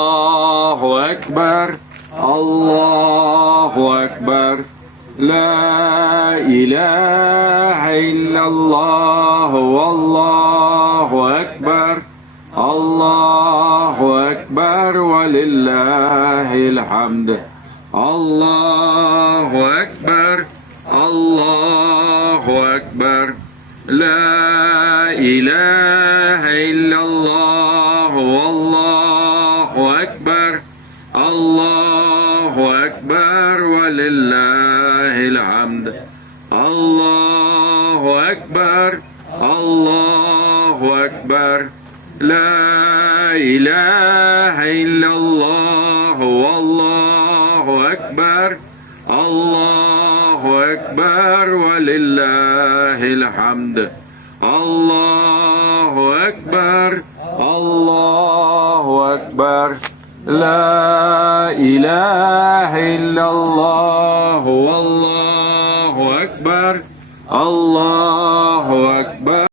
الله أكبر الله أكبر لا إله إلا الله والله أكبر الله أكبر ولله الحمد الله أكبر الله أكبر لا إله إلا الله والله أكبر الله أكبر ولله الحمد الله أكبر الله أكبر لا إله إلا الله والله أكبر الله أكبر ولله الحمد الله أكبر الله أكبر لا إله إلا الله والله أكبر الله أكبر